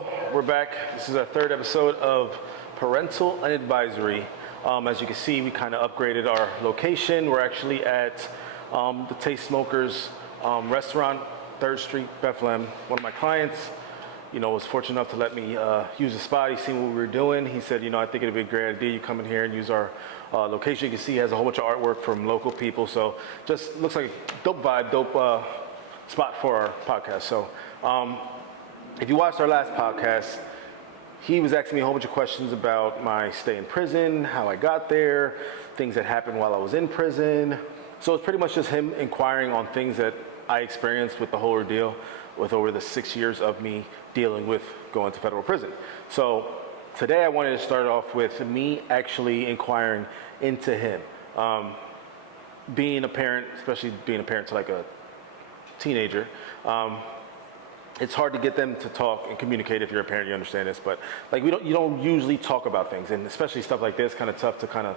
So we're back. This is our third episode of Parental Unadvisory. As you can see, we kind of upgraded our location. We're actually at the Taste Smokers restaurant, 3rd Street, Bethlehem. One of my clients, was fortunate enough to let me use the spot. He seen what we were doing. He said, I think it'd be a great idea. You come in here and use our location. You can see he has a whole bunch of artwork from local people. So just looks like a dope vibe, dope spot for our podcast. So if you watched our last podcast, he was asking me a whole bunch of questions about my stay in prison, how I got there, things that happened while I was in prison. So it's pretty much just him inquiring on things that I experienced with the whole ordeal with over the 6 years of me dealing with going to federal prison. So today I wanted to start off with me actually inquiring into him. Being a parent, especially being a parent to like a teenager, it's hard to get them to talk and communicate. If you're a parent, you understand this, but like you don't usually talk about things, and especially stuff like this, kind of tough to kind of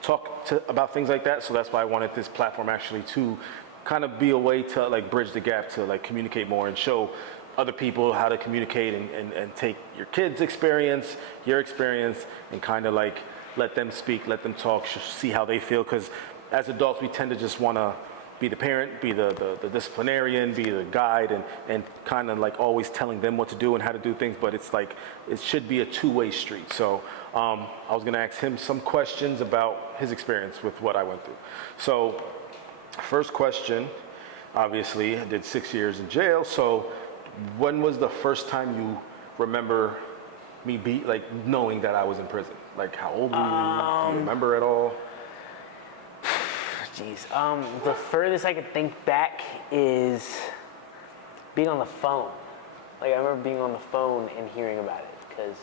talk about things like that. So that's why I wanted this platform actually to kind of be a way to like bridge the gap, to like communicate more and show other people how to communicate and take your kids' experience, your experience, and kind of like let them speak, let them talk, see how they feel. Because as adults, we tend to just want to be the parent, be the disciplinarian, be the guide, and kind of like always telling them what to do and how to do things, but it's like, it should be a two-way street. So I was gonna ask him some questions about his experience with what I went through. So first question, obviously, I did 6 years in jail. So when was the first time you remember me knowing that I was in prison? Like how old were you? Do you remember at all? Jeez, the furthest I could think back is being on the phone. Like I remember being on the phone and hearing about it, because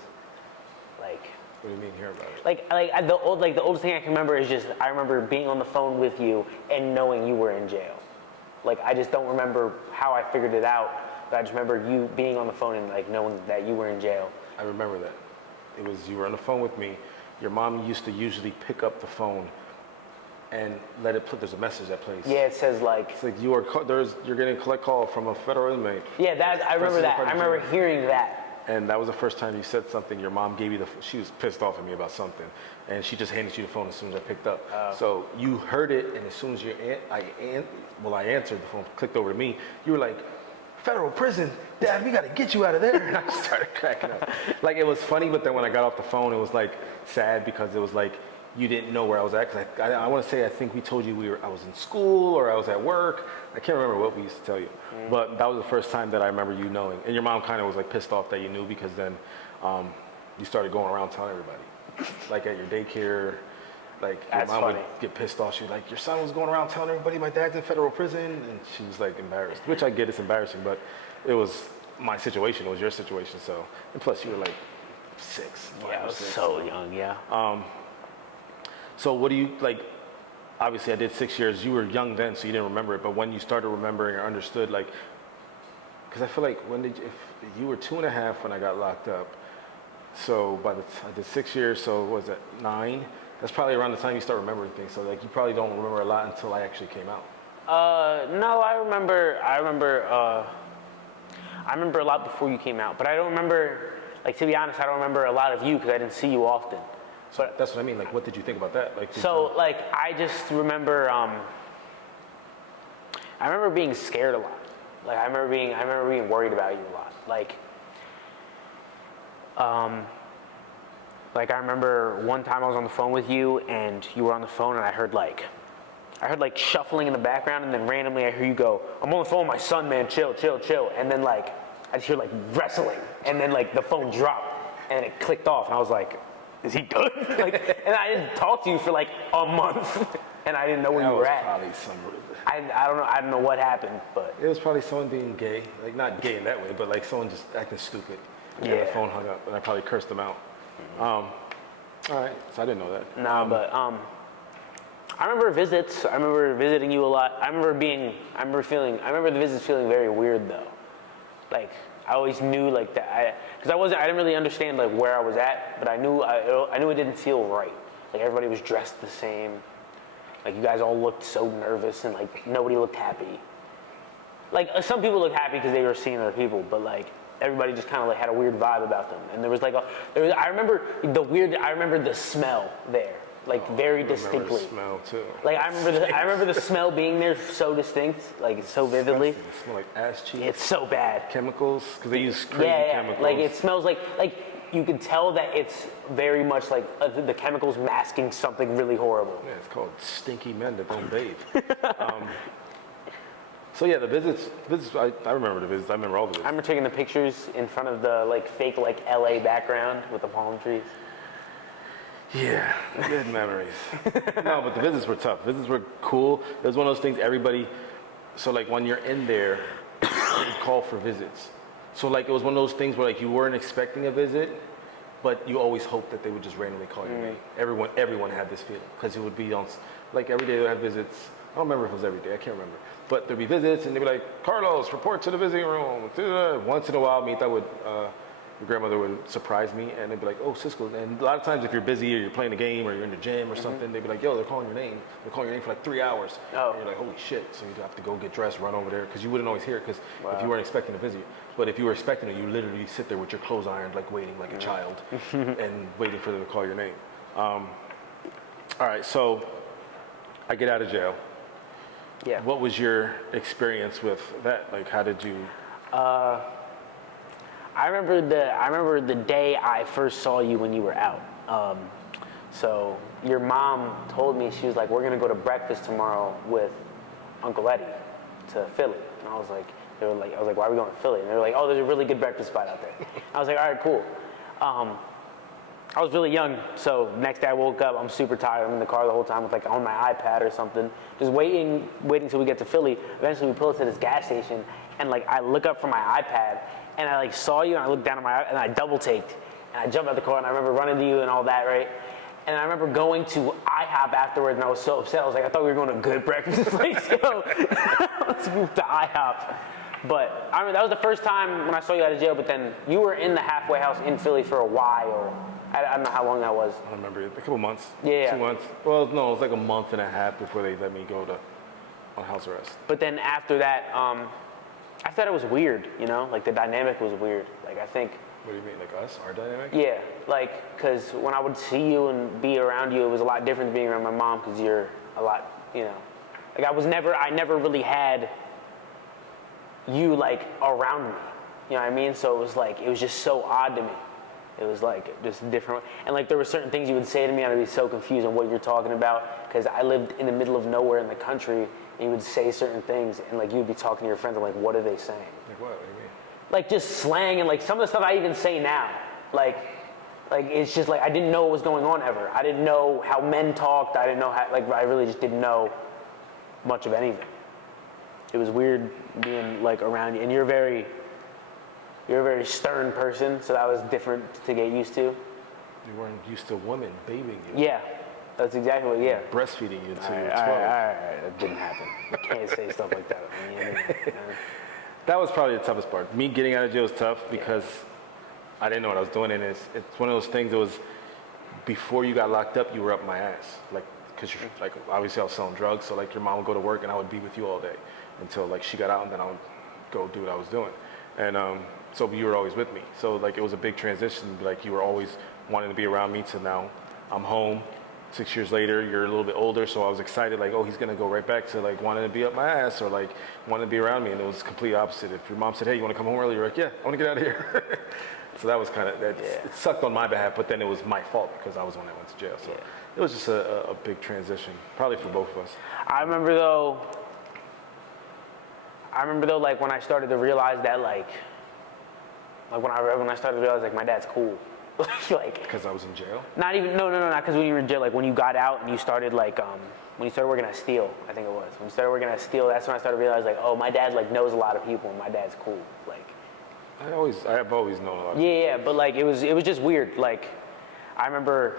like. What do you mean hearing about it? The oldest thing I can remember is just I remember being on the phone with you and knowing you were in jail. Like I just don't remember how I figured it out, but I just remember you being on the phone and like knowing that you were in jail. I remember that. It was, you were on the phone with me. Your mom used to usually pick up the phone and let it put, there's a message that plays. Yeah, it says like. It's like you're getting a collect call from a federal inmate. Yeah, I remember that. I remember hearing that. And that was the first time you said something. Your mom gave you she was pissed off at me about something, and she just handed you the phone as soon as I picked up. So you heard it, and as soon as I answered, the phone clicked over to me. You were like, "Federal prison, Dad, we got to get you out of there." And I started cracking up. Like it was funny, but then when I got off the phone, it was like sad, because it was like you didn't know where I was at. Cause I want to say, I think we told you I was in school or I was at work. I can't remember what we used to tell you, but that was the first time that I remember you knowing. And your mom kind of was like pissed off that you knew, because then you started going around telling everybody, like at your daycare. Like your mom would get pissed off. She was like, "Your son was going around telling everybody my dad's in federal prison," and she was like embarrassed. Which I get, it's embarrassing, but it was my situation. It was your situation. So, and plus you were like 6. Yeah, I was so young. Yeah. So what do you like? Obviously, I did 6 years. You were young then, so you didn't remember it. But when you started remembering or understood, like, because I feel like if you were 2.5 when I got locked up. So I did 6 years. So what was it 9? That's probably around the time you start remembering things. So like you probably don't remember a lot until I actually came out. No, I remember a lot before you came out, but I don't remember. Like, to be honest, I don't remember a lot of you because I didn't see you often. So that's what I mean. Like, what did you think about that? Like, I just remember. I remember being scared a lot. Like, I remember being worried about you a lot. Like I remember one time I was on the phone with you, and you were on the phone, and I heard shuffling in the background, and then randomly I hear you go, "I'm on the phone with my son, man. Chill, chill, chill." And then I just hear wrestling, and then the phone dropped, and it clicked off, and I was like, "Is he good?" And I didn't talk to you for a month, and I didn't know where you were at. Probably some. I don't know what happened, but it was probably someone being gay, like not gay in that way, but like someone just acting stupid. And the phone hung up, and I probably cursed them out. All right, so I didn't know that. No, but I remember visits. I remember visiting you a lot. I remember the visits feeling very weird though. Like I always knew that because I didn't really understand where I was at, but I knew it didn't feel right. Like everybody was dressed the same. Like you guys all looked so nervous, and nobody looked happy. Some people looked happy because they were seeing other people, but everybody just kind of like had a weird vibe about them. And there was like I remember the smell there, like very distinctly. The smell too. Like I remember the smell being there so distinct, like so vividly. It smell like ass cheeks. It's so bad. Chemicals, because they use crazy chemicals. Like it smells like you can tell that it's very much like the chemicals masking something really horrible. Yeah, it's called stinky men that don't bathe. So yeah, the visits. I remember the visits. I remember all the visits. I remember taking the pictures in front of the like fake like LA background with the palm trees. Yeah, good memories. No, but the visits were tough. Visits were cool. It was one of those things everybody. So like when you're in there, you call for visits. So like it was one of those things where like you weren't expecting a visit, but you always hoped that they would just randomly call your name. Everyone had this feeling because it would be on like every day they would have visits. I don't remember if it was every day. I can't remember. But there'd be visits and they'd be like, Carlos, report to the visiting room. Once in a while, your grandmother would surprise me and they'd be like, oh, Cisco. And a lot of times if you're busy or you're playing a game or you're in the gym or something, they'd be like, yo, they're calling your name. They're calling your name for like 3 hours. Oh. And you're like, holy shit. So you'd have to go get dressed, run over there because you wouldn't always hear it because if you weren't expecting to visit you. But if you were expecting it, you literally sit there with your clothes ironed, like waiting like a child and waiting for them to call your name. All right, so I get out of jail. Yeah. What was your experience with that? Like, how did you? I remember the day I first saw you when you were out. So your mom told me, she was like, we're gonna go to breakfast tomorrow with Uncle Eddie to Philly. And I was like, why are we going to Philly? And they were like, oh, there's a really good breakfast spot out there. I was like, all right, cool. I was really young, so next day I woke up, I'm super tired. I'm in the car the whole time with like on my iPad or something, just waiting till we get to Philly. Eventually we pull up to this gas station, and like I look up from my iPad, and I like saw you, and I looked down at and I double taked, and I jumped out the car, and I remember running to you and all that, right? And I remember going to IHOP afterwards, and I was so upset. I was like, I thought we were going to a good breakfast place. Yo, let's move to IHOP. But I remember that was the first time when I saw you out of jail. But then you were in the halfway house in Philly for a while. I don't know how long that was. I don't remember, a couple months. Yeah. 2 months. Well, no, it was like a month and a half before they let me go on house arrest. But then after that, I thought it was weird, you know? Like the dynamic was weird. Like I think. What do you mean, like us, our dynamic? Yeah, like, because when I would see you and be around you, it was a lot different than being around my mom because you're a lot, you know. Like I never really had you like around me, you know what I mean? So it was just so odd to me. It was like just different. And like there were certain things you would say to me and I'd be so confused on what you're talking about because I lived in the middle of nowhere in the country and you would say certain things and like you'd be talking to your friends and like, what are they saying? Like what? What do you mean? Like just slang and like some of the stuff I even say now. Like it's just like I didn't know what was going on ever. I didn't know how men talked. I didn't know how, like I really just didn't know much of anything. It was weird being like around you. And you're a very stern person, so that was different to get used to. You weren't used to women bathing you. Yeah, that's exactly what, yeah. Breastfeeding you until you were 12. All right, that didn't happen. You can't say stuff like that. That was probably the toughest part. Me getting out of jail was tough because I didn't know what I was doing, and it's one of those things that was before you got locked up, you were up my ass, like because like obviously I was selling drugs, so like your mom would go to work and I would be with you all day until like she got out, and then I would go do what I was doing, and so you were always with me. So like it was a big transition. Like you were always wanting to be around me. To now, I'm home. 6 years later, you're a little bit older, so I was excited, like, oh, he's gonna go right back to like wanting to be up my ass or like wanting to be around me, and it was complete opposite. If your mom said, hey, you wanna come home early? You're like, yeah, I wanna get out of here. So that was kind of, it sucked on my behalf, but then it was my fault because I was the one that went to jail. So it was just a big transition, probably for both of us. I remember though, like when I started to realize that like when I started to realize like my dad's cool. Like because I was in jail? Not even not because when you were in jail, like when you got out and you started like when you started working at Steel, I think it was. When you started working at Steel, that's when I started to realize like, oh, my dad like knows a lot of people and my dad's cool. Like I have always known a lot of people. Yeah, but like it was just weird. Like I remember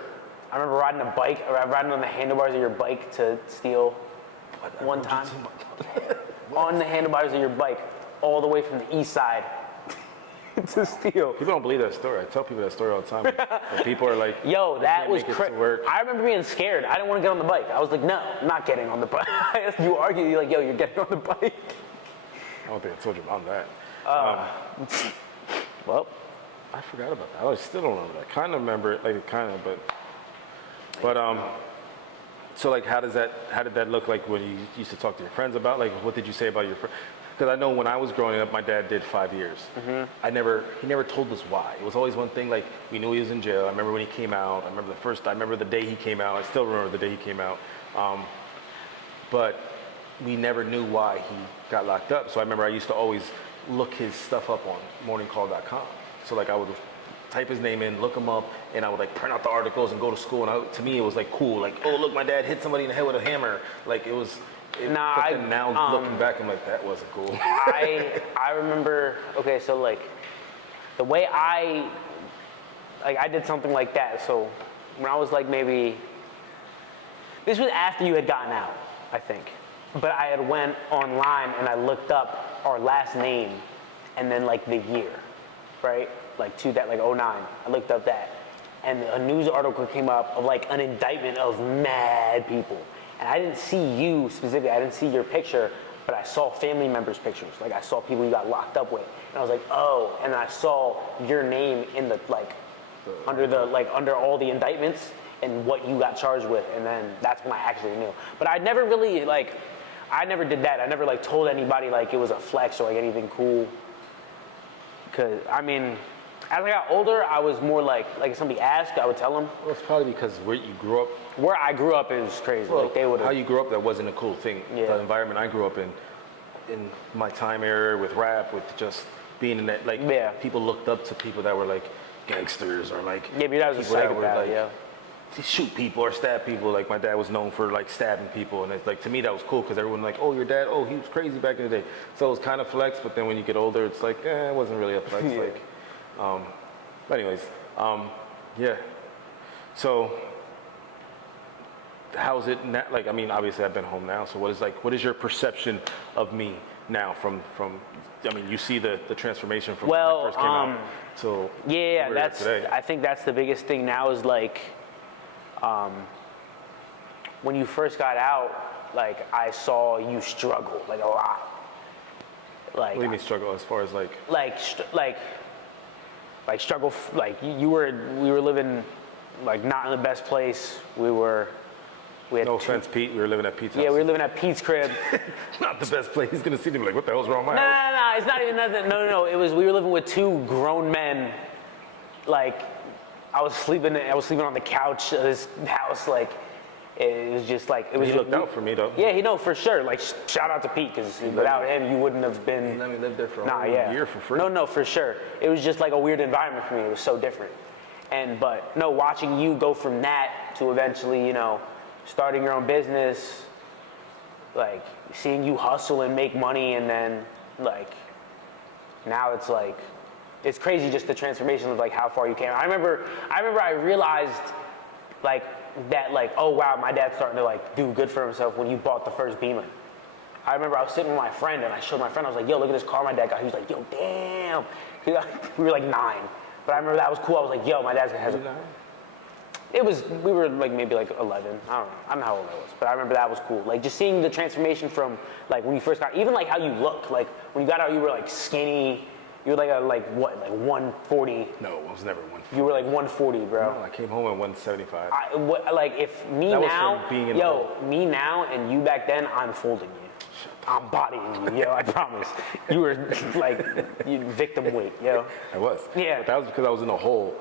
riding a bike, or riding on the handlebars of your bike to Steel one time. On the handlebars of your bike, all the way from the east side to Steel. People don't believe that story. I tell people that story all the time. And people are like, yo, that was crazy. I I remember being scared. I didn't want to get on the bike. I was like, no, I'm not getting on the bike. You argue, you're like, yo, you're getting on the bike. I don't think I told your mom that. Well, I forgot about that. I still don't remember that. Kind of remember it, like kind of, but so like, how did that look like when you used to talk to your friends about? Like, what did you say about your friends? Because I know when I was growing up, my dad did 5 years. He never told us why. It was always one thing. Like, we knew he was in jail. I remember when he came out. I remember the day he came out. I still remember the day he came out. But we never knew why he got locked up. So I remember I used to always look his stuff up on morningcall.com. So like I would type his name in, look him up, and I would like print out the articles and go to school. And to me, it was like cool. Like, oh, look, my dad hit somebody in the head with a hammer. Like, it was. Now looking back, I'm like, that wasn't cool. I remember. Okay, so like the way I did something like that. So when I was like maybe, this was after you had gotten out, I think. But I had went online and I looked up our last name and then like the year, right? Like '09. I looked up that, and a news article came up of like an indictment of mad people. And I didn't see you specifically. I didn't see your picture, but I saw family members' pictures. Like, I saw people you got locked up with, and I was like, oh. And I saw your name in the under all the indictments and what you got charged with, and then that's when I actually knew. But I never really I never did that. I never like told anybody like it was a flex or like anything cool. Cause I mean, as I got older, I was more like if somebody asked, I would tell them. Well, it's probably because where you grew up. Where I grew up is crazy. Well, like they would. How you grew up, that wasn't a cool thing. Yeah. The environment I grew up in my time era with rap, with just being in that, like, people looked up to people that were like gangsters or like. Yeah, but that was a psychopath. Like, yeah. to shoot people or stab people. Like, my dad was known for like stabbing people, and it's like, to me that was cool because everyone like, oh, your dad, oh, he was crazy back in the day. So it was kind of flex, but then when you get older, it's like, it wasn't really a flex. Yeah. Like, but anyways, yeah. So how's it now? Like, I mean, obviously I've been home now. So what is your perception of me now from? I mean, you see the transformation from when I first came out. So yeah, I think that's the biggest thing now is like, when you first got out, like I saw you struggle like a lot. Like, what do you mean struggle as far as like? Like struggle, like we were living like not in the best place. We had no offense, Pete. We were living at Pete's house. Yeah, we were living at Pete's crib. Not the best place. He's gonna see them like, what the hell's wrong with my house? No, it's not even that. No. It was, we were living with two grown men. Like, I was sleeping on the couch of this house. Like, it was just like, it was. He looked out for me though. Yeah, for sure. Like, shout out to Pete, because without him, you wouldn't have been. He let me live there for a year for free. No, for sure. It was just like a weird environment for me. It was so different. But watching you go from that to eventually, starting your own business, like seeing you hustle and make money, and then like now it's like it's crazy, just the transformation of like how far you came. I remember I realized like that, like, oh wow, my dad's starting to like do good for himself when you bought the first Beamer. I remember I was sitting with my friend and I showed my friend, I was like, yo, look at this car my dad got. He was like, yo, damn. We were like 9. But I remember that was cool. I was like, yo, my dad's gonna have we were like maybe like 11. I don't know how old I was, but I remember that was cool. Like just seeing the transformation from like when you first got, even like how you looked. Like when you got out, you were like skinny. You were like 140. No, I was never 140. You were like 140, bro. No, I came home at 175. If me that now, was from being in me now and you back then, I'm folding you. I'm bodying you, yo, I promise. You were like, you victim weight, yo. I was. Yeah. But that was because I was in a hole.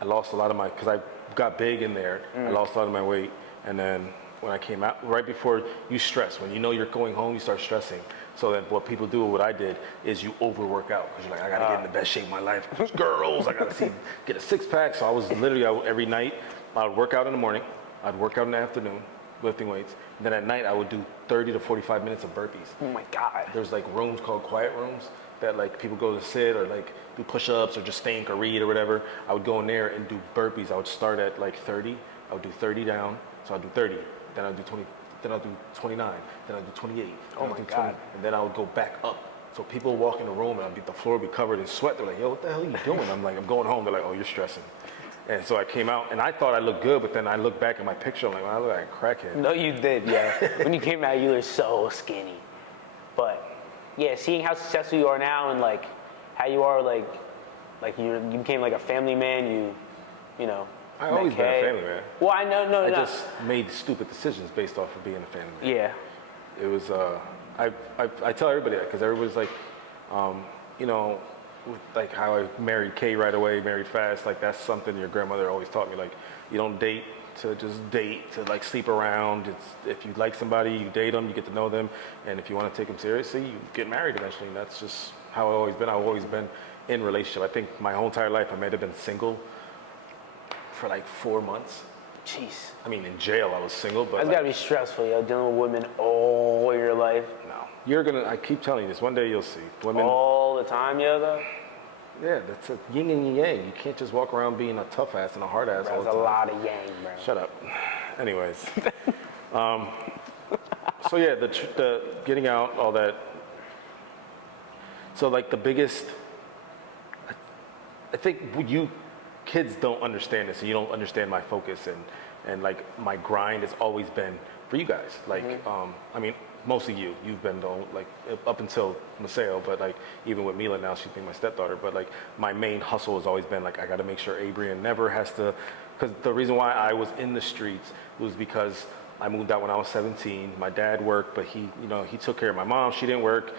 I lost a lot of because I got big in there. I lost a lot of my weight. And then when I came out, right before you stress, when you know you're going home, you start stressing. So then what people do, what I did, is you overwork out. Because you're like, I got to get in the best shape of my life. Girls, I got to get a six-pack. So I was literally out every night. I would work out in the morning. I'd work out in the afternoon, lifting weights. And then at night, I would do 30 to 45 minutes of burpees. Oh my God. There's like rooms called quiet rooms that like people go to sit or like do push-ups or just think or read or whatever. I would go in there and do burpees. I would start at like 30. I would do 30 down. So I'd do 30. Then I'd do 20. Then I'll do 29, then I'll do 28. Oh my God. And then I would go back up. So people would walk in the room and the floor would be covered in sweat. They're like, yo, what the hell are you doing? I'm like, I'm going home. They're like, oh, you're stressing. And so I came out and I thought I looked good, but then I looked back at my picture, I'm like, well, I look like a crackhead. No, you did, yeah. When you came out, you were so skinny. But yeah, seeing how successful you are now and like how you are like Like you became like a family man. You know. I always been a family man. Well, I know, no. I just made stupid decisions based off of being a family man. Yeah. It was, I tell everybody that because everybody's like, you know, like how I married Kay right away, married fast. Like that's something your grandmother always taught me. Like you don't date to just date to like sleep around. It's if you like somebody, you date them, you get to know them, and if you want to take them seriously, you get married eventually. And that's just how I've always been. I've always been in a relationship. I think my whole entire life I may have been single for like 4 months. Jeez. I mean, in jail I was single, but That's like, gotta be stressful, yo. Dealing with women all your life. no, you're gonna. I keep telling you this. One day you'll see women. All the time, yo, though. Yeah, that's a yin and yang. You can't just walk around being a tough ass and a hard ass all the There's time. a lot of yang, bro. Shut up. Anyways, so yeah, the getting out, all that. So like the biggest, I think you kids don't understand this, and you don't understand my focus and like my grind has always been for you guys. Like, I mean, mostly you've been though, like up until Maceo, but like even with Mila now, she's being my stepdaughter. But like my main hustle has always been like I got to make sure Adrian never has to, because the reason why I was in the streets was because I moved out when I was 17. My dad worked, but he took care of my mom. She didn't work.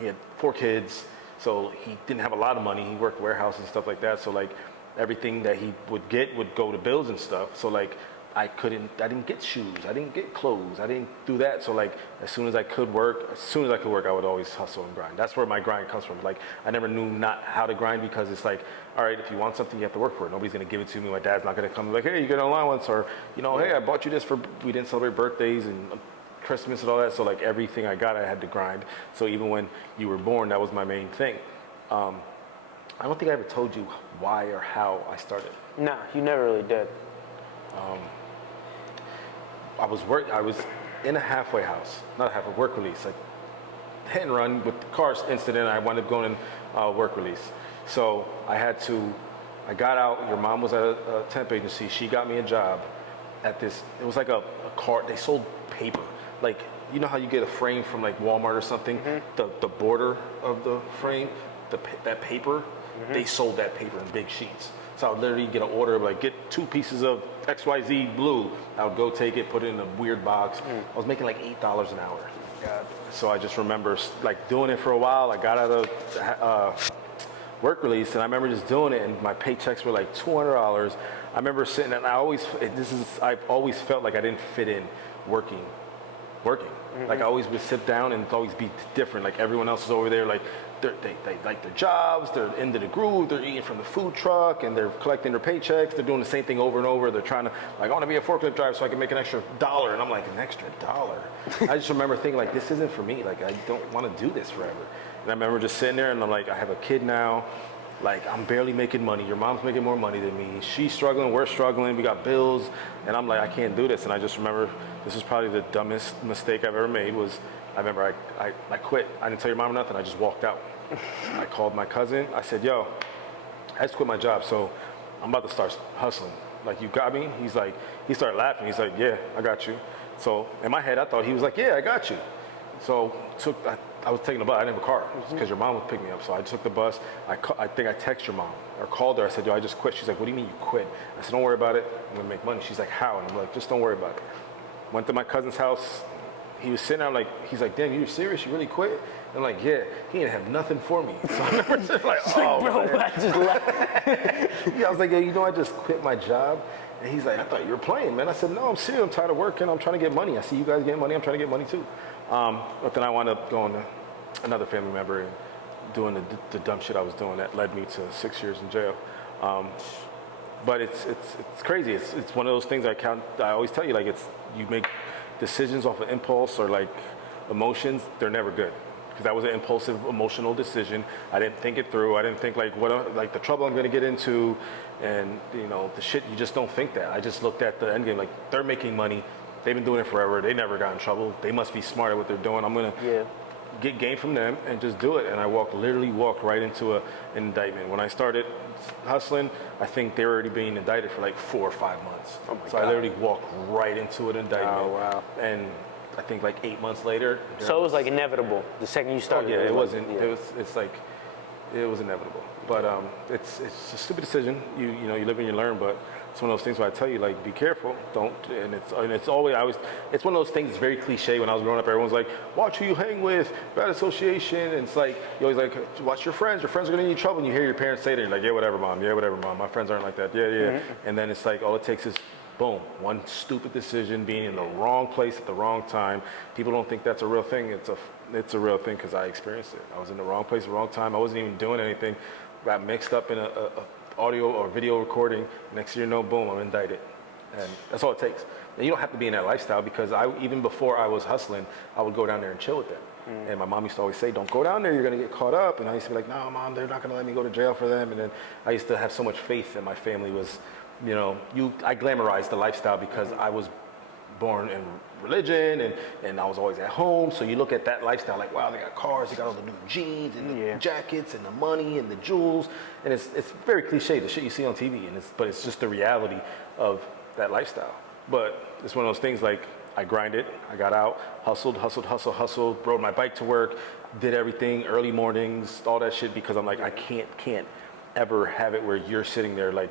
He had 4 kids, so he didn't have a lot of money. He worked warehouse and stuff like that. So like everything that he would get would go to bills and stuff. So like I didn't get shoes, I didn't get clothes, I didn't do that. So like as soon as I could work, I would always hustle and grind. That's where my grind comes from. Like I never knew not how to grind because it's like, all right, if you want something, you have to work for it. Nobody's gonna give it to me. My dad's not gonna come like, hey, you get an allowance, or hey, I bought you this for. We didn't celebrate birthdays and Christmas and all that. So like everything I got, I had to grind. So even when you were born, that was my main thing. I don't think I ever told you why or how I started. No, you never really did. I was in a halfway house, not a halfway, work release, like hit and run with the car incident. I wound up going in work release. So I got out. Your mom was at a temp agency. She got me a job at this. It was like a car. They sold paper. Like, you know how you get a frame from like Walmart or something? The border of the frame, that paper, they sold that paper in big sheets. So I would literally get an order of like, get 2 pieces of XYZ blue. I would go take it, put it in a weird box. I was making like $8 an hour. God. So I just remember like doing it for a while. I got out of work release, and I remember just doing it, and my paychecks were like $200. I remember sitting, and I've always felt like I didn't fit in working. Like I always would sit down and always be different. Like everyone else is over there, like they like their jobs, they're into the groove, they're eating from the food truck, and they're collecting their paychecks. They're doing the same thing over and over. They're trying to, like, I want to be a forklift driver so I can make an extra $1. And I'm like, an extra $1? I just remember thinking like, this isn't for me. Like I don't want to do this forever. And I remember just sitting there, and I'm like, I have a kid now. Like, I'm barely making money. Your mom's making more money than me. She's struggling, we're struggling, we got bills. And I'm like, I can't do this. And I just remember, this was probably the dumbest mistake I've ever made, was I remember I quit. I didn't tell your mom nothing, I just walked out. I called my cousin, I said, yo, I just quit my job, so I'm about to start hustling. Like, you got me? He's like, he started laughing. He's like, yeah, I got you. So in my head, I thought he was like, yeah, I got you. So I was taking the bus. I didn't have a car because your mom would pick me up. So I took the bus. I think I texted your mom or called her. I said, yo, I just quit. She's like, what do you mean you quit? I said, don't worry about it. I'm going to make money. She's like, how? And I'm like, just don't worry about it. Went to my cousin's house. He was sitting there, he's like, damn, you serious? You really quit? And I'm like, yeah. He didn't have nothing for me. So I remember just like, oh, bro, man. I just left. Yeah, I was like, yo, you know, I just quit my job. And he's like, I thought you were playing, man. I said, no, I'm serious. I'm tired of working. I'm trying to get money. I see you guys getting money. I'm trying to get money too. But then I wound up going to another family member and doing the dumb shit I was doing that led me to 6 years in jail. But it's crazy. It's one of those things I always tell you, like, you make decisions off of impulse or like emotions, they're never good. Because that was an impulsive, emotional decision. I didn't think it through. I didn't think like the trouble I'm going to get into, and the shit. You just don't think that. I just looked at the end game. Like, they're making money. They've been doing it forever. They never got in trouble. They must be smart at what they're doing. I'm going to get game from them and just do it. And I literally walked right into an indictment. When I started hustling, I think they were already being indicted for like 4 or 5 months. Oh my so God. I literally walked right into an indictment. Oh, wow. And I think like 8 months later. So it was like inevitable the second you started. Oh, yeah, it wasn't. Yeah. It's like, It was inevitable, but it's a stupid decision. You know you live and you learn, but it's one of those things where I tell you like be careful, don't. And it's always it's one of those things. It's very cliche. When I was growing up, everyone's like, watch who you hang with, bad association. And it's like you always like watch your friends. Your friends are gonna get you in trouble. And you hear your parents say that, you're like, yeah, whatever, mom. Yeah, whatever, mom. My friends aren't like that. Yeah, yeah. Mm-hmm. And then it's like all it takes is boom, one stupid decision, being in the wrong place at the wrong time. People don't think that's a real thing. It's a real thing because I experienced it. I was in the wrong place, the wrong time. I wasn't even doing anything. Got mixed up in a audio or video recording. Next thing you know, boom, I'm indicted. And that's all it takes. And you don't have to be in that lifestyle because even before I was hustling, I would go down there and chill with them. And my mom used to always say, don't go down there, you're gonna get caught up. And I used to be like, no, mom, they're not gonna let me go to jail for them. And then I used to have so much faith that my family was, you know, I glamorized the lifestyle because I was born in religion and I was always at home. So you look at that lifestyle like, wow, they got cars, they got all the new jeans and the jackets and the money and the jewels. And it's very cliche, the shit you see on TV. But it's just the reality of that lifestyle. But it's one of those things like I grinded, I got out, hustled, rode my bike to work, did everything, early mornings, all that shit because I'm like, I can't ever have it where you're sitting there like,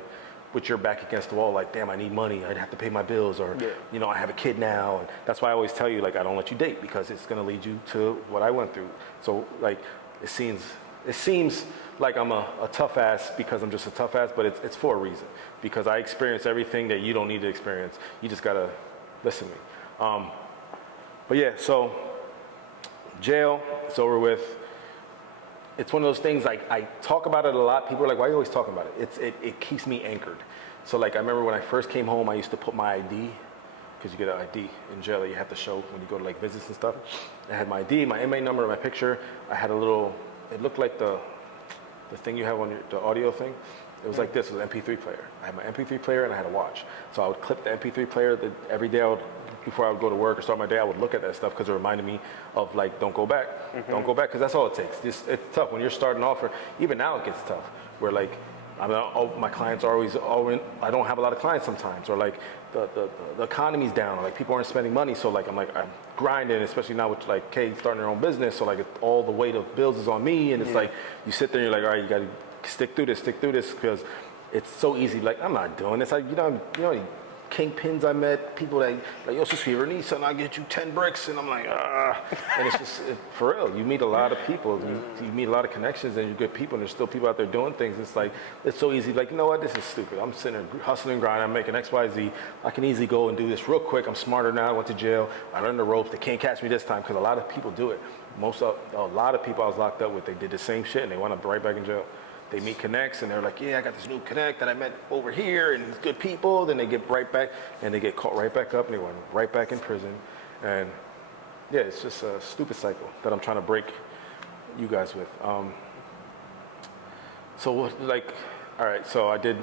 with your back against the wall, like, damn, I need money, I'd have to pay my bills, or, you know, I have a kid now. And that's why I always tell you, like, I don't let you date because it's gonna lead you to what I went through. So, like, it seems like I'm a tough ass because I'm just a tough ass, but it's for a reason. Because I experience everything that you don't need to experience. You just gotta listen to me. But yeah, so jail, it's over with. It's one of those things, like, I talk about it a lot. People are like, why are you always talking about it? It keeps me anchored. So, like, I remember when I first came home, I used to put my ID, because you get an ID in jail that you have to show when you go to, like, visits and stuff. I had my ID, my inmate number, my picture. I had a little, it looked like the thing you have on the audio thing. It was like this, it was an MP3 player. I had my MP3 player and I had a watch. So I would clip the MP3 player every day before I would go to work or start my day, I would look at that stuff because it reminded me of like, don't go back. Don't go back, because that's all it takes. It's tough when you're starting off, or even now it gets tough, where like, my clients are always, I don't have a lot of clients sometimes, or like the economy's down, or like people aren't spending money, so like I'm grinding, especially now with like Kay starting her own business, so like all the weight of bills is on me, and it's like, you sit there and you're like, all right, you gotta stick through this, because it's so easy. Like, I'm not doing this. You know, kingpins I met, people that like, yo, sis, you need something, I'll get you 10 bricks, and I'm like, ah. And it's just, for real, you meet a lot of people, you meet a lot of connections, and you're good people, and there's still people out there doing things. It's like, it's so easy, like, you know what, this is stupid. I'm sitting there hustling and grinding, I'm making X, Y, Z. I can easily go and do this real quick. I'm smarter now, I went to jail, I learned the ropes, they can't catch me this time, because a lot of people do it. A lot of people I was locked up with, they did the same shit, and they wound up right back in jail. They meet connects and they're like, yeah, I got this new connect that I met over here and it's good people. Then they get right back and they get caught right back up and they went right back in prison. And yeah, it's just a stupid cycle that I'm trying to break you guys with. So like, all right, so I did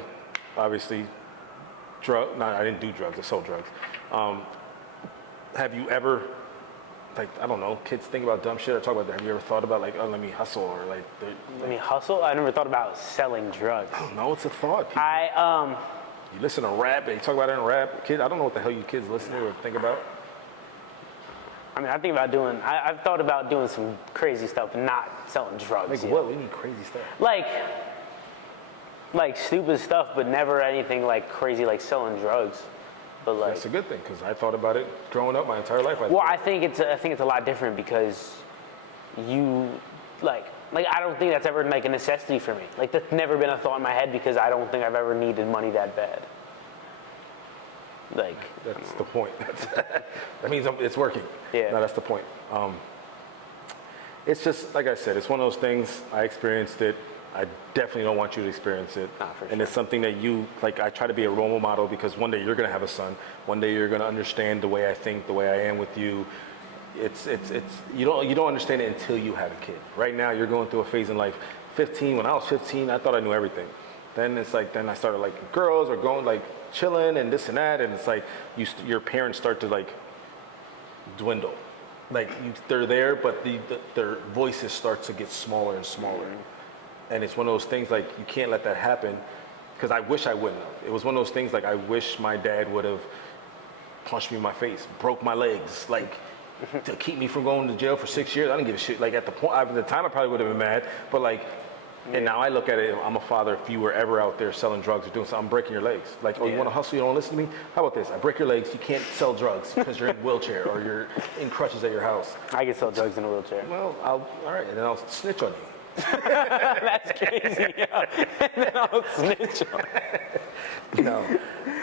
obviously I didn't do drugs, I sold drugs. Have you ever, like, I don't know, kids think about dumb shit or talk about that. Have you ever thought about like, oh, let me hustle, or like let me hustle? I never thought about selling drugs. I don't know, it's a thought. You listen to rap, they talk about it in rap. Kid, I don't know what the hell you kids listen to or think about. I mean, I've thought about doing some crazy stuff and not selling drugs. Like what? We need crazy stuff. Like stupid stuff, but never anything like crazy like selling drugs. But like, that's a good thing, because I thought about it growing up my entire life. I think it's a lot different because you like I don't think that's ever like a necessity for me. Like, that's never been a thought in my head because I don't think I've ever needed money that bad. Like, that's the point. That means it's working. Yeah. No, that's the point. It's just like I said. It's one of those things. I experienced it. I definitely don't want you to experience it. And it's something that you, like, I try to be a role model because one day you're going to have a son. One day you're going to understand the way I think, the way I am with you. You don't understand it until you have a kid. Right now you're going through a phase in life. 15, when I was 15, I thought I knew everything. Then it's like, then I started liking girls or going like chilling and this and that. And it's like your parents start to like dwindle. Like they're there, but their voices start to get smaller and smaller. And it's one of those things like you can't let that happen, because I wish I wouldn't have. It was one of those things like I wish my dad would have punched me in my face, broke my legs, like to keep me from going to jail for 6 years. I didn't give a shit. Like at the time I probably would have been mad, but like And now I look at it, I'm a father, if you were ever out there selling drugs or doing something, I'm breaking your legs. Like, oh, you want to hustle, you don't listen to me? How about this? I break your legs, you can't sell drugs because you're in a wheelchair or you're in crutches at your house. I can sell drugs in a wheelchair. Well, all right, and then I'll snitch on you. That's crazy. Yeah. And then I'll snitch on. No,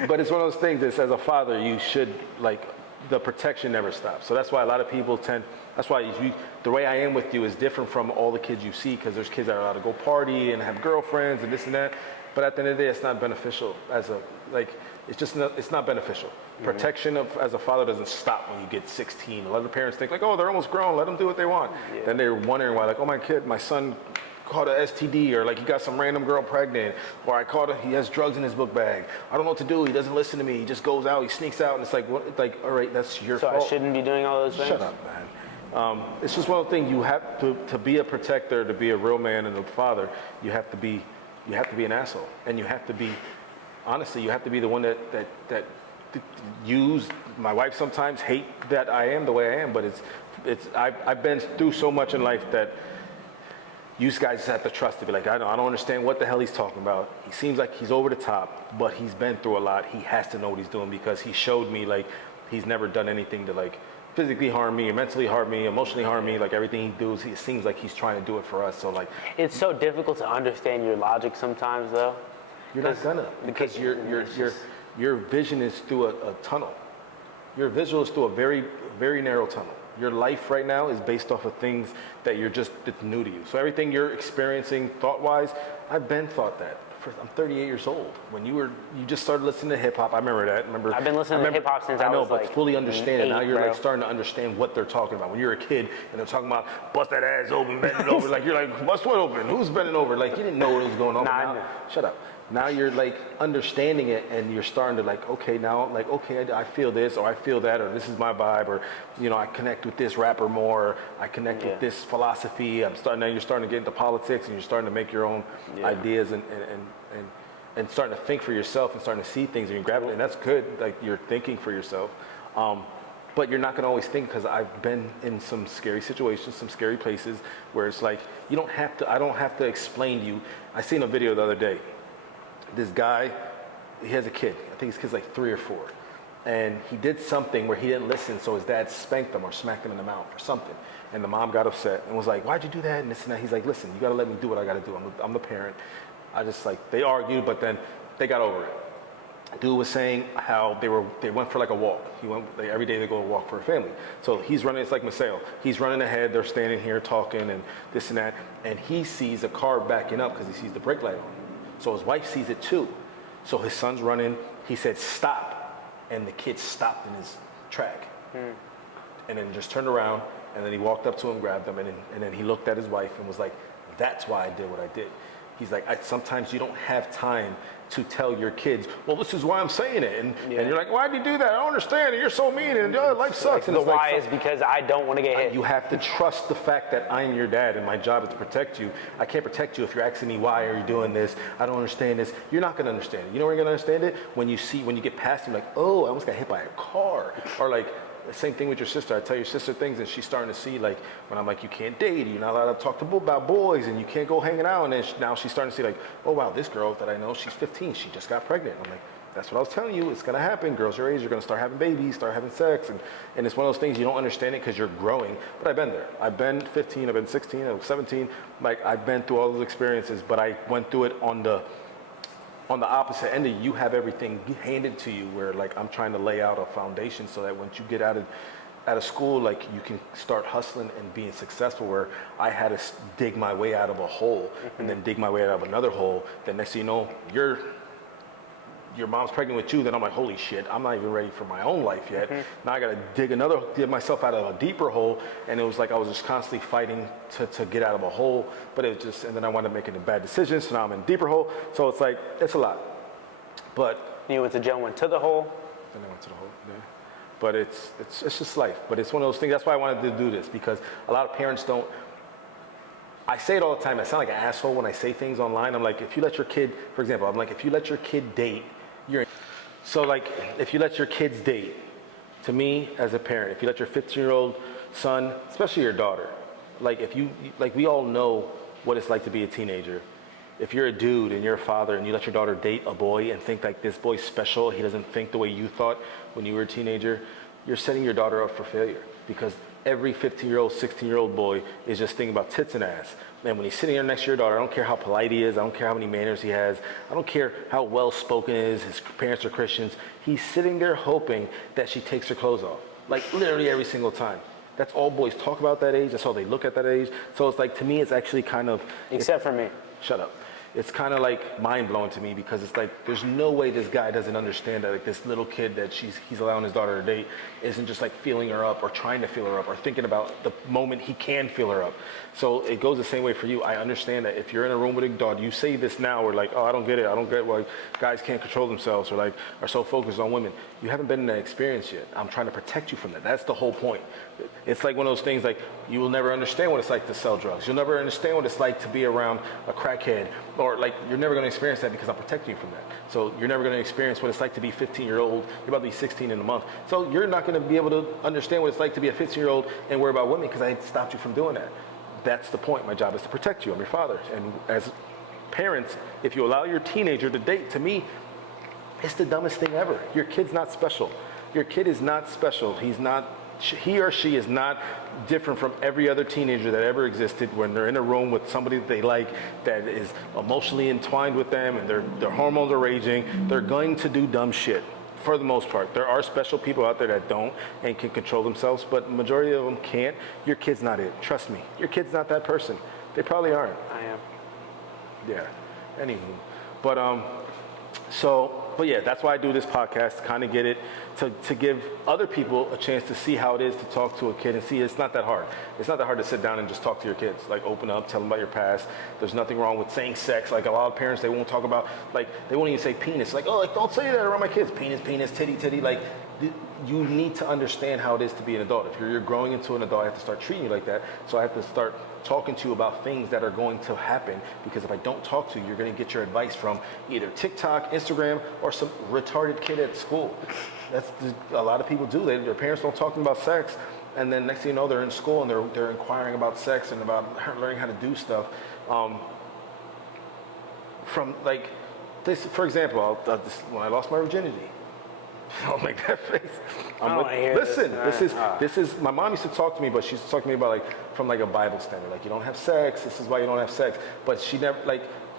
but it's one of those things that as a father, you should, like, the protection never stops. So that's why a lot of people that's why the way I am with you is different from all the kids you see, because there's kids that are allowed to go party and have girlfriends and this and that. But at the end of the day, it's not beneficial it's not beneficial. Protection as a father doesn't stop when you get 16. A lot of the parents think like, oh, they're almost grown, let them do what they want. Yeah. Then they're wondering why, like, oh, my son caught a STD, or like he got some random girl pregnant, or he has drugs in his book bag. I don't know what to do. He doesn't listen to me. He just goes out, he sneaks out, and it's like, what? Like, all right, that's your fault. So I shouldn't be doing all those things? Shut up, man. It's just one of the things you have to be a protector, to be a real man and a father. You have to be an asshole, and you have to be, honestly, you have to be the one that use. My wife sometimes hate that I am the way I am, but I've been through so much in life that you guys just have to trust to be like, I don't understand what the hell he's talking about. He seems like he's over the top, but he's been through a lot. He has to know what he's doing, because he showed me like he's never done anything to like physically harm me, or mentally harm me, emotionally harm me. Like everything he does, it seems like he's trying to do it for us. So like, it's so difficult to understand your logic sometimes, though. You're not gonna, because your vision is through a tunnel. Your visual is through a very, very narrow tunnel. Your life right now is based off of things that it's new to you. So everything you're experiencing thought-wise, I've been thought that. I'm 38 years old. When you just started listening to hip hop, I remember that. I've been listening to hip hop since I was but like fully understand it. Now you're bro. like starting to understand what they're talking about. When you're a kid and they're talking about bust that ass open, bend it over, like you're like, bust what open? Who's bending over? Like you didn't know what was going on. Nah, shut up. Now you're like understanding it, and you're starting to like, okay, now like, okay, I feel this, or I feel that, or this is my vibe, or I connect with this rapper more, or I connect with this philosophy. You're starting to get into politics, and you're starting to make your own ideas and starting to think for yourself and starting to see things, and you grab it, and that's good. Like you're thinking for yourself, but you're not going to always think, because I've been in some scary situations, some scary places where it's like I don't have to explain to you. I seen a video the other day. This guy, he has a kid. I think his kid's like 3 or 4. And he did something where he didn't listen, so his dad spanked him or smacked him in the mouth or something. And the mom got upset and was like, why'd you do that? And this and that. He's like, listen, you got to let me do what I got to do. I'm the parent. I just like, they argued, but then they got over it. Dude was saying how they went for like a walk. Every day they go and walk for a family. So he's running, it's like Maceo. He's running ahead, they're standing here talking and this and that. And he sees a car backing up because he sees the brake light on. So his wife sees it too. So his son's running. He said, stop. And the kid stopped in his track. And then just turned around. And then he walked up to him, grabbed him. And then he looked at his wife and was like, that's why I did what I did. He's like, sometimes you don't have time to tell your kids, well, this is why I'm saying it. And you're like, why'd you do that? I don't understand. And you're so mean. And life sucks. And the why is because I don't want to get hit. You have to trust the fact that I'm your dad and my job is to protect you. I can't protect you if you're asking me, why are you doing this? I don't understand this. You're not going to understand it. You know where you're going to understand it? When you get past him, like, oh, I almost got hit by a car. Or like, the same thing with your sister. I tell your sister things, and she's starting to see, like, when I'm like, you can't date, you're not allowed to talk about boys, and you can't go hanging out. And then now she's starting to see, like, oh, wow, this girl that I know, she's 15. She just got pregnant. I'm like, that's what I was telling you. It's going to happen. Girls your age are going to start having babies, start having sex. And it's one of those things you don't understand it because you're growing. But I've been there. I've been 15. I've been 16. I was 17. Like, I've been through all those experiences, but I went through it on the opposite end of you have everything handed to you, where like I'm trying to lay out a foundation so that once you get out of school, like you can start hustling and being successful, where I had to dig my way out of a hole and then dig my way out of another hole. Then next thing you know, your mom's pregnant with you. Then I'm like, holy shit, I'm not even ready for my own life yet. Now I got to dig myself out of a deeper hole. And it was like I was just constantly fighting to get out of a hole. But it was just, and then I wound up making a bad decision. So now I'm in a deeper hole. So it's like, it's a lot. But you went to jail, went to the hole. Then I went to the hole. Yeah. But it's just life. But it's one of those things. That's why I wanted to do this, because a lot of parents don't. I say it all the time. I sound like an asshole when I say things online. I'm like, if you let your kid, for example, I'm like, if you let your kid date, so like, if you let your kids date, to me as a parent, if you let your 15-year-old son, especially your daughter, like if you, like we all know what it's like to be a teenager. If you're a dude and you're a father and you let your daughter date a boy and think like this boy's special, he doesn't think the way you thought when you were a teenager, you're setting your daughter up for failure, because every 15-year-old, 16-year-old boy is just thinking about tits and ass. And when he's sitting there next to your daughter, I don't care how polite he is, I don't care how many manners he has, I don't care how well-spoken he is, his parents are Christians, he's sitting there hoping that she takes her clothes off. Like literally every single time. That's all boys talk about that age, that's all they look at that age. So it's like, to me, it's actually kind of... Except for me. Shut up. It's kind of like mind-blowing to me, because it's like there's no way this guy doesn't understand that like this little kid that he's allowing his daughter to date isn't just like feeling her up or trying to feel her up or thinking about the moment he can feel her up. So it goes the same way for you. I understand that if you're in a room with a daughter, you say this now, we're like, oh, I don't get it. I don't get why guys can't control themselves or like are so focused on women. You haven't been in that experience yet. I'm trying to protect you from that. That's the whole point. It's like one of those things like you will never understand what it's like to sell drugs. You'll never understand what it's like to be around a crackhead, or like you're never going to experience that because I'm protecting you from that. So you're never going to experience what it's like to be 15-year-old. You're about to be 16 in a month. So you're not going to be able to understand what it's like to be a 15-year-old and worry about women because I stopped you from doing that. That's the point. My job is to protect you. I'm your father. And as parents, if you allow your teenager to date, to me, it's the dumbest thing ever. Your kid's not special. Your kid is not special. He or she is not different from every other teenager that ever existed. When they're in a room with somebody that they like, that is emotionally entwined with them, and their hormones are raging, they're going to do dumb shit. For the most part. There are special people out there that don't and can control themselves, but the majority of them can't. Your kid's not it. Trust me. Your kid's not that person. They probably aren't. I am. Yeah. Anywho. But yeah, that's why I do this podcast, to kind of get it, to give other people a chance to see how it is to talk to a kid and see it's not that hard. It's not that hard to sit down and just talk to your kids, like open up, tell them about your past. There's nothing wrong with saying sex. Like a lot of parents, they won't talk about, like they won't even say penis. Like, oh, like don't say that around my kids. Penis, penis, titty, titty. Like you need to understand how it is to be an adult. If you're growing into an adult, I have to start treating you like that. So I have to start talking to you about things that are going to happen, because if I don't talk to you, you're going to get your advice from either TikTok, Instagram, or some retarded kid at school. A lot of people do. Their parents don't talk to them about sex, and then next thing you know, they're in school and they're inquiring about sex and about learning how to do stuff. From like this, for example, when I lost my virginity. Don't make that face. This is my mom used to talk to me, but she used to talk to me about like from like a Bible standard, like you don't have sex. This is why you don't have sex. But she never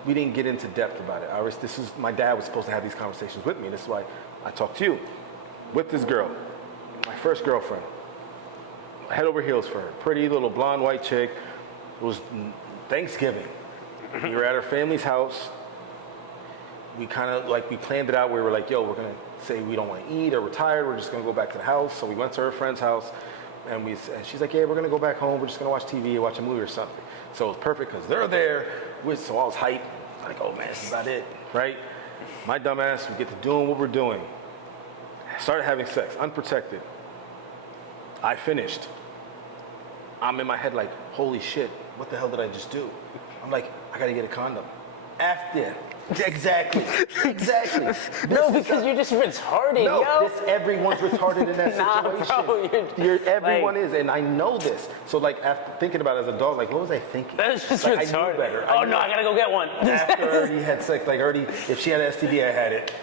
we didn't get into depth about it. My dad was supposed to have these conversations with me. This is why I talked to you. With this girl, my first girlfriend, head over heels for her. Pretty little blonde white chick. It was Thanksgiving. We were at her family's house. We kind of we planned it out. We were like, yo, we're gonna say we don't want to eat or we're tired. We're just gonna go back to the house. So we went to her friend's house, and she's like, yeah, we're gonna go back home. We're just gonna watch TV or watch a movie or something. So it was perfect because they're there. So I was hyped. Like, oh man, this is about it, right? My dumb ass, we get to doing what we're doing. Started having sex, unprotected. I finished. I'm in my head like, holy shit, what the hell did I just do? I'm like, I gotta get a condom. After. Exactly. No, because you're just retarded, yo. Everyone's retarded in that situation. Bro, everyone is, and I know this. So after thinking about it as a dog, what was I thinking? That's just retarded. I knew better. I gotta go get one. After I already had sex, if she had an STD, I had it.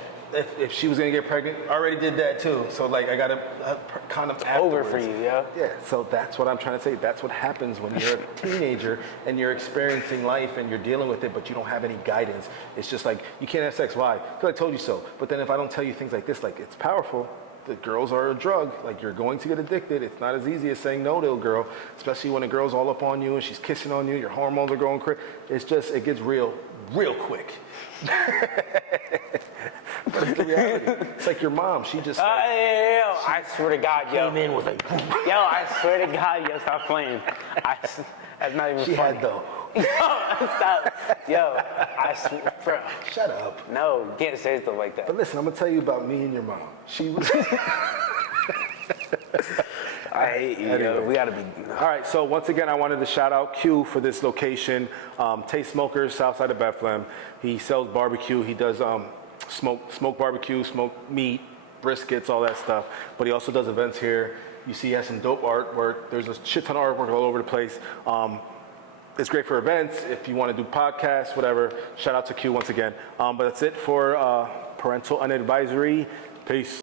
If she was gonna get pregnant, I already did that too. So I got a condom afterwards. Over for you, yeah. Yeah. So that's what I'm trying to say. That's what happens when you're a teenager and you're experiencing life and you're dealing with it, but you don't have any guidance. It's just like you can't have sex. Why? Because I told you so. But then if I don't tell you things like this, it's powerful. The girls are a drug. You're going to get addicted. It's not as easy as saying no to a girl, especially when a girl's all up on you and she's kissing on you. Your hormones are going crazy. It gets real quick. But it's the reality. It's like your mom. She just. I swear to God, yo. Came in was like. Yo, I swear to God, yo, stop playing. That's not even she funny. Had though. Yo, stop. Yo, I swear. Bro. Shut up. No, you can't say stuff like that. But listen, I'm gonna tell you about me and your mom. She was. I hate you. Anyway. We gotta be. All right. So once again, I wanted to shout out Q for this location. Taste Smokers, south side of Bethlehem. He sells barbecue. He does smoke barbecue, smoked meat, briskets, all that stuff. But he also does events here. You see, he has some dope artwork. There's a shit ton of artwork all over the place. It's great for events, if you want to do podcasts, whatever. Shout out to Q once again. But that's it for Parental Unadvisory. Peace.